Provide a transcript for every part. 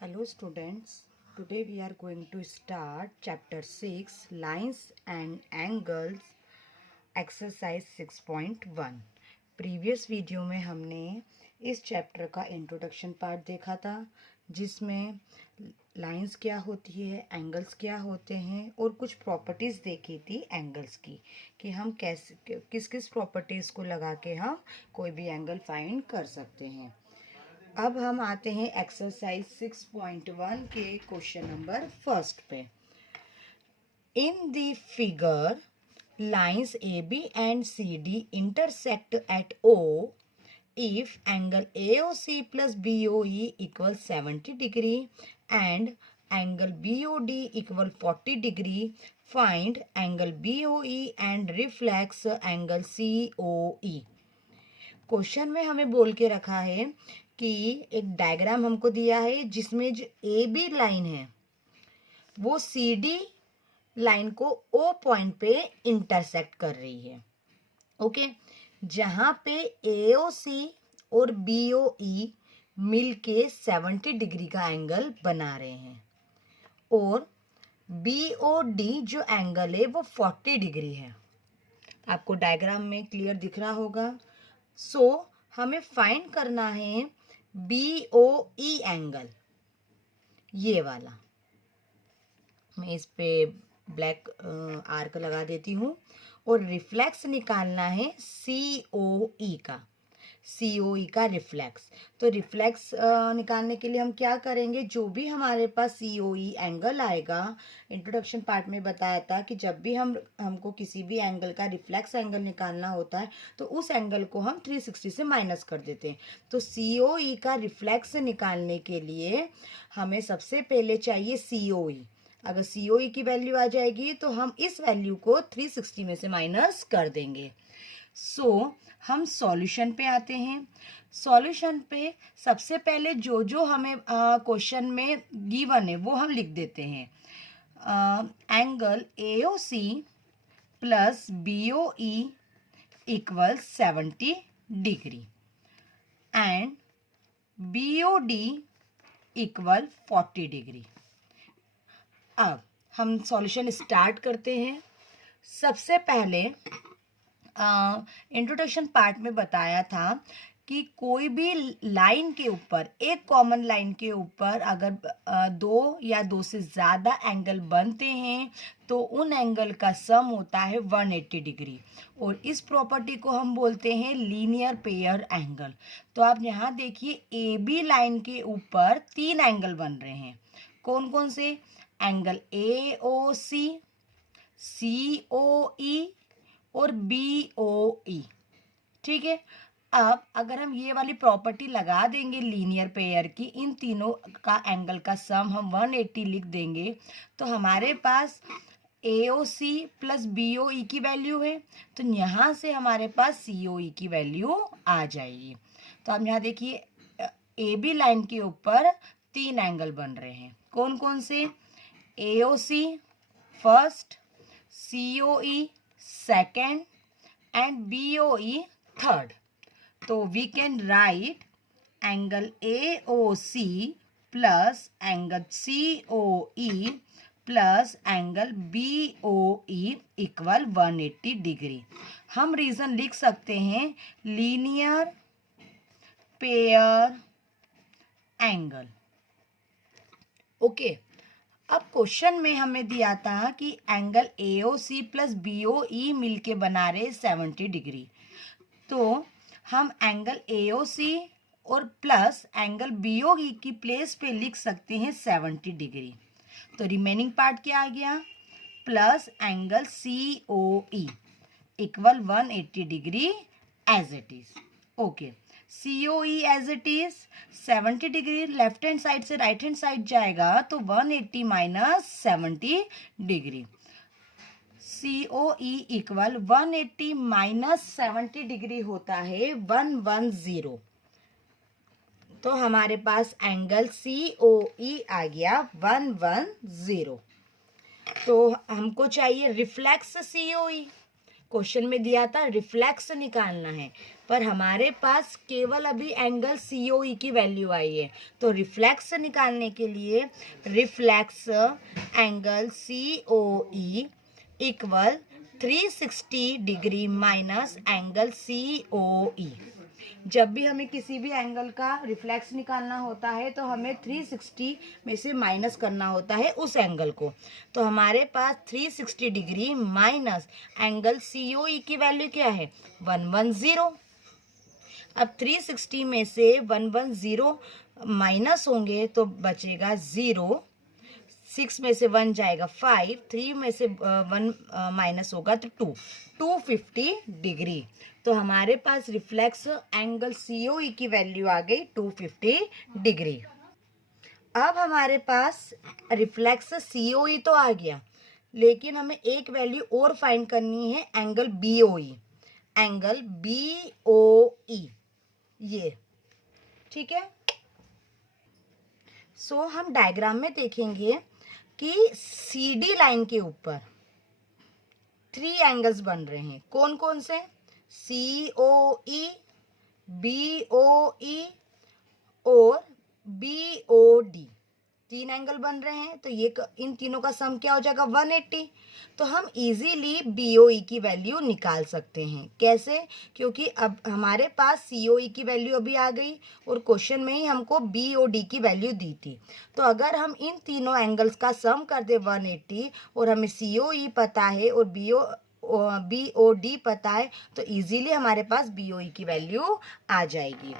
Hello students, today we are going to start chapter 6 Lines and Angles exercise 6.1। Previous video में हमने इस chapter का introduction part देखा था जिसमें लाइंस क्या होती है, एंगल्स क्या होते हैं और कुछ प्रॉपर्टीज़ देखी थी एंगल्स की कि हम कैसे किस किस प्रॉपर्टीज़ को लगा के हम कोई भी एंगल फाइंड कर सकते हैं। अब हम आते हैं एक्सरसाइज 6.1 के क्वेश्चन नंबर फर्स्ट पे। In the figure lines A B and C D intersect at O if angle AOC plus BOE equals 70 degree and angle BOD equal 40 degree, find angle BOE and reflex angle COE। Question में हमें बोल के रखा है कि एक diagram हमको दिया है जिसमें जो ए बी लाइन है वो सी डी लाइन को ओ पॉइंट पे इंटरसेक्ट कर रही है। ओके, जहाँ पे ए ओ सी और बी ओ ई मिल के 70 डिग्री का एंगल बना रहे हैं और बी ओ डी जो एंगल है वो 40 डिग्री है। आपको डायग्राम में क्लियर दिख रहा होगा। हमें फाइंड करना है बी ओ ई एंगल, ये वाला। मैं इस पे ब्लैक आर्क लगा देती हूँ और रिफ्लेक्स निकालना है सी ओ ई का, COE का रिफ्लेक्स। तो रिफ्लेक्स निकालने के लिए हम क्या करेंगे, जो भी हमारे पास COE एंगल आएगा, इंट्रोडक्शन पार्ट में बताया था कि जब भी हमको किसी भी एंगल का रिफ्लेक्स एंगल निकालना होता है तो उस एंगल को हम 360 से माइनस कर देते हैं। तो COE का रिफ्लेक्स निकालने के लिए हमें सबसे पहले चाहिए COE। अगर COE की वैल्यू आ जाएगी तो हम इस वैल्यू को 360 में से माइनस कर देंगे। हम सॉल्यूशन पे आते हैं। सॉल्यूशन पे सबसे पहले जो जो हमें क्वेश्चन में गिवन है वो हम लिख देते हैं। Angle AOC plus BOE equal 70 degree and BOD equal 40 degree. अब हम सॉल्यूशन स्टार्ट करते हैं। सबसे पहले इंट्रोडक्शन पार्ट में बताया था कि कोई भी लाइन के ऊपर, एक कॉमन लाइन के ऊपर अगर दो या दो से ज़्यादा एंगल बनते हैं तो उन एंगल का सम होता है 180 डिग्री और इस प्रॉपर्टी को हम बोलते हैं लीनियर पेयर एंगल। तो आप यहाँ देखिए ए बी लाइन के ऊपर 3 एंगल बन रहे हैं। कौन कौन से? एंगल AOC, COE और BOE। ठीक है, अब अगर हम ये वाली प्रॉपर्टी लगा देंगे लीनियर पेयर की, इन तीनों का एंगल का सम हम 180 लिख देंगे तो हमारे पास AOC प्लस BOE की वैल्यू है, तो यहाँ से हमारे पास COE की वैल्यू आ जाएगी। तो आप यहाँ देखिए AB लाइन के ऊपर 3 एंगल बन रहे हैं। कौन कौन से? AOC first, COE second and BOE third. तो we can write angle AOC plus angle COE plus angle BOE equal 180 degree. हम रीजन लिख सकते हैं लीनियर पेयर एंगल। ओके, अब क्वेश्चन में हमें दिया था कि एंगल AOC प्लस BOE मिलके बना रहे 70 डिग्री। तो हम एंगल AOC और प्लस एंगल BOE की प्लेस पे लिख सकते हैं 70 डिग्री। तो रिमेनिंग पार्ट क्या आ गया? Plus angle COE equal 180 degree as it is. Okay, COE as it is 70 degree left hand side से राइट हैंड साइड जाएगा तो 180 minus 70 degree. COE equal 180 minus 70 degree होता है 110। तो हमारे पास एंगल COE आ गया 110। तो हमको चाहिए रिफ्लेक्स COE। क्वेश्चन में दिया था रिफ्लेक्स निकालना है, पर हमारे पास केवल अभी एंगल COE की वैल्यू आई है। तो रिफ्लेक्स निकालने के लिए reflex angle COE equal 360 degree minus angle COE। जब भी हमें किसी भी एंगल का रिफ्लेक्स निकालना होता है तो हमें 360 में से माइनस करना होता है उस एंगल को। तो हमारे पास 360 डिग्री माइनस एंगल COE की वैल्यू क्या है, 110। अब 360 में से 110 माइनस होंगे तो बचेगा 0, 6 में से 1 जाएगा 5, 3 में से 1 माइनस होगा तो 250 डिग्री। तो हमारे पास रिफ्लेक्स एंगल COE की वैल्यू आ गई 250 डिग्री। अब हमारे पास रिफ्लेक्स COE तो आ गया, लेकिन हमें एक वैल्यू और फाइंड करनी है एंगल BOE। एंगल BOE ये ठीक है। सो हम डायग्राम में देखेंगे कि CD लाइन के ऊपर 3 एंगल्स बन रहे हैं। कौन कौन से, COE, BOE और BOD, 3 एंगल बन रहे हैं। तो ये इन तीनों का सम क्या हो जाएगा, 180। तो हम इजीली BOE की वैल्यू निकाल सकते हैं। कैसे, क्योंकि अब हमारे पास COE की वैल्यू अभी आ गई और क्वेश्चन में ही हमको BOD की वैल्यू दी थी। तो अगर हम इन तीनों एंगल्स का सम कर दे 180 और हमें COE पता है और BOD पता है, तो इजीली हमारे पास BOE की वैल्यू आ जाएगी।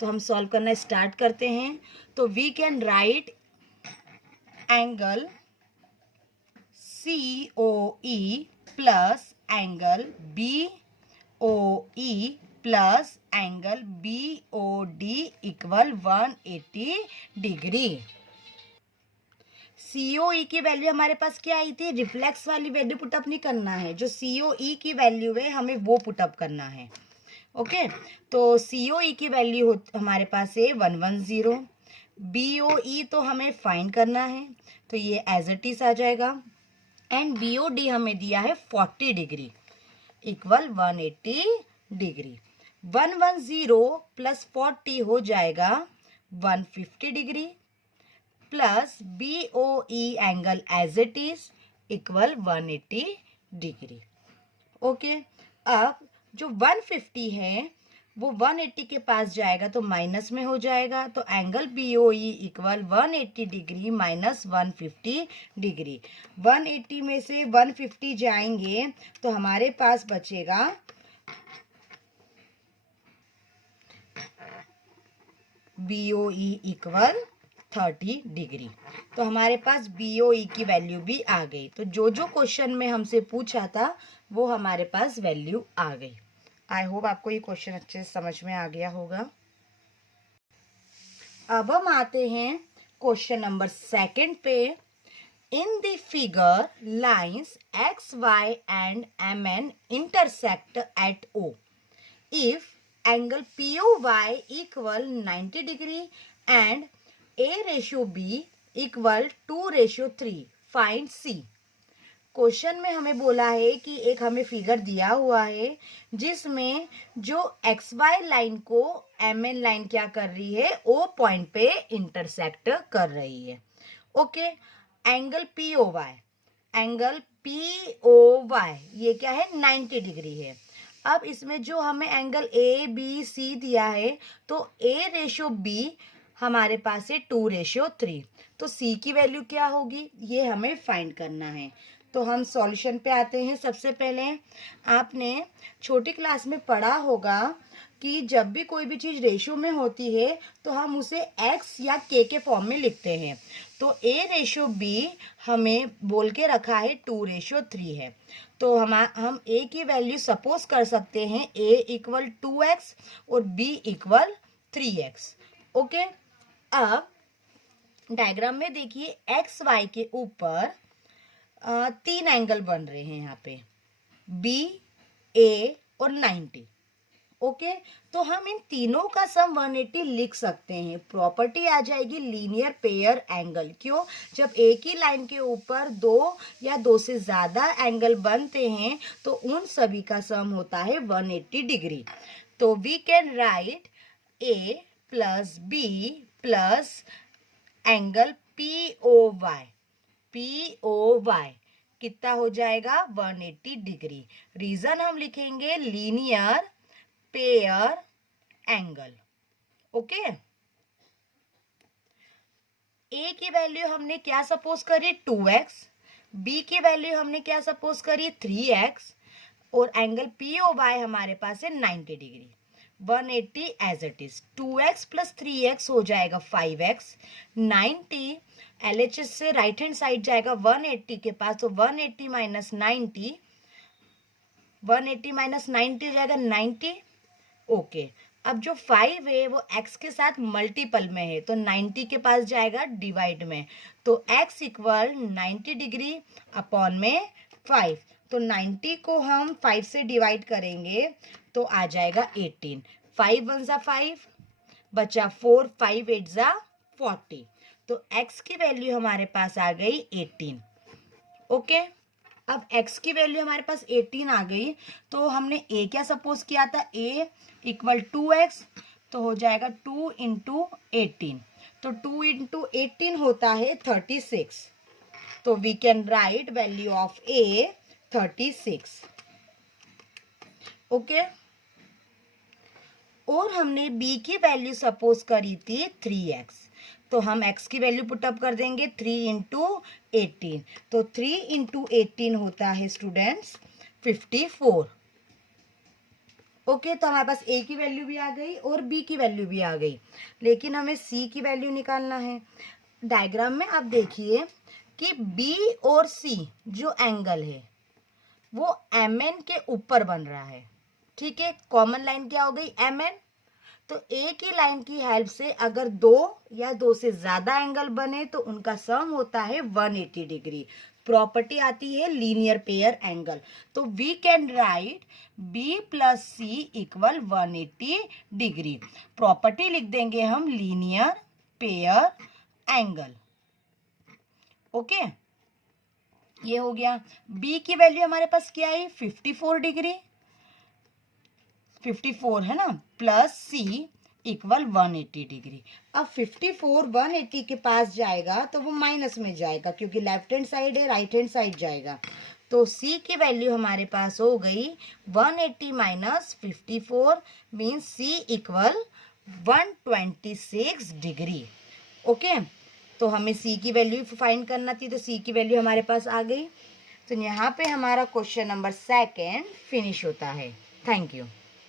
तो हम सॉल्व करना स्टार्ट करते हैं। तो we can write angle COE plus angle BOE plus angle BOD equal 180 degree. COE की वैल्यू हमारे पास क्या आई थी, रिफ्लेक्स वाली वैल्यू पुटअप नहीं करना है, जो COE की वैल्यू है हमें वो पुटअप करना है। ओके, तो COE की वैल्यू हमारे पास है 110। BOE तो हमें फाइंड करना है, तो ये एज इट इज आ जाएगा। एंड BOD हमें दिया है 40 डिग्री इक्वल 180 डिग्री। 110 प्लस 40 हो जाएगा 150 degree plus BOE angle as it is equal 180 degree. Okay, अब जो 150 है वो 180 के पास जाएगा तो माइनस में हो जाएगा। तो angle BOE equal 180 degree minus 150 degree. 180 में से 150 जाएंगे तो हमारे पास बचेगा BOE इक्वल 30 डिग्री। तो हमारे पास BOE की वैल्यू भी आ गई। तो जो जो क्वेश्चन में हमसे पूछा था वो हमारे पास वैल्यू आ गई। आई होप आपको ये क्वेश्चन अच्छे से समझ में आ गया होगा। अब हम आते हैं क्वेश्चन नंबर 2 पे। In the figure lines XY and MN intersect at O. If angle POY equal 90 degree and A/B equal 2/3, find C। Question में हमें बोला है कि एक हमें फिगर दिया हुआ है जिसमें जो XY लाइन को MN लाइन क्या कर रही है, O पॉइंट पे इंटरसेक्ट कर रही है। ओके, एंगल POY ये क्या है, 90 डिग्री है। अब इसमें जो हमें एंगल ABC दिया है तो A/B हमारे पास है 2/3। तो C की वैल्यू क्या होगी ये हमें फाइंड करना है। तो हम सॉल्यूशन पे आते हैं। सबसे पहले आपने छोटी क्लास में पढ़ा होगा कि जब भी कोई भी चीज़ रेशियो में होती है तो हम उसे x या k के फॉर्म में लिखते हैं। तो A/B हमें बोल के रखा है 2/3 है। तो हम A की वैल्यू सपोज कर सकते हैं A इक्वल 2x और B इक्वल 3x। ओके, अब डायग्राम में देखिए XY के ऊपर 3 एंगल बन रहे हैं यहाँ पे, B, A और 90। ओके, तो हम इन तीनों का सम 180 लिख सकते हैं। प्रॉपर्टी आ जाएगी लीनियर पेयर एंगल। क्यों? जब एक ही लाइन के ऊपर दो या दो से ज़्यादा एंगल बनते हैं तो उन सभी का सम होता है 180 डिग्री। तो we can write A plus B plus angle POY, POY कितना हो जाएगा 180 डिग्री। रीजन हम लिखेंगे लीनियर पेयर एंगल। ओके, ए की वैल्यू हमने क्या सपोज करी 2x, बी की वैल्यू हमने क्या सपोज करी 3x और एंगल POY हमारे पास है 90 degree. 180 as it is, 2x plus 3x हो जाएगा 5x, 90 LHS से राइट हैंड साइड जाएगा 180 के पास, तो 180 माइनस 90, 180 माइनस 90 हो जाएगा 90। ओके, अब जो 5 है वो x के साथ मल्टीपल में है तो 90 के पास जाएगा डिवाइड में, तो x इक्वल 90 डिग्री अपॉन में 5, तो 90 को हम 5 से डिवाइड करेंगे तो आ जाएगा 18। 5 1 ज़ा 5 बचा 4, 5 8 ज़ा 40, तो x की वैल्यू हमारे पास आ गई 18। ओके, अब x की वैल्यू हमारे पास 18 आ गई तो हमने a क्या सपोज किया था, a इक्वल 2x, तो हो जाएगा 2 इंटू 18, तो 2 इंटू 18 होता है 36, तो we can write value of a 36। Okay, और हमने b की वैल्यू सपोज करी थी 3x, तो हम x की वैल्यू पुटअप कर देंगे 3 इंटू 18, तो 3 इंटू 18 होता है स्टूडेंट्स 54। ओके, तो हमारे पास a की वैल्यू भी आ गई और b की वैल्यू भी आ गई, लेकिन हमें c की वैल्यू निकालना है। डायग्राम में आप देखिए कि b और c जो एंगल है वो mn के ऊपर बन रहा है। ठीक है, कॉमन लाइन क्या हो गई mn, तो एक ही लाइन की हेल्प से अगर दो या दो से ज्यादा एंगल बने तो उनका सम होता है 180 डिग्री। प्रॉपर्टी आती है लीनियर पेयर एंगल, तो we can write b plus C equal 180 degree. Property लिख देंगे हम लीनियर पेयर एंगल। ओके, ये हो गया। b की वैल्यू हमारे पास क्या है 54 डिग्री, 54 है ना, प्लस c इक्वल 180 डिग्री। अब 54 180 के पास जाएगा तो वो माइनस में जाएगा क्योंकि लेफ्ट हैंड साइड है, राइट हैंड साइड जाएगा, तो c की वैल्यू हमारे पास हो गई 180 minus 54 means c equal 126 degree. Okay, तो हमें c की वैल्यू फाइंड करना थी, तो c की वैल्यू हमारे पास आ गई। तो यहाँ पे हमारा क्वेश्चन नंबर 2 फिनिश होता है। Thank you.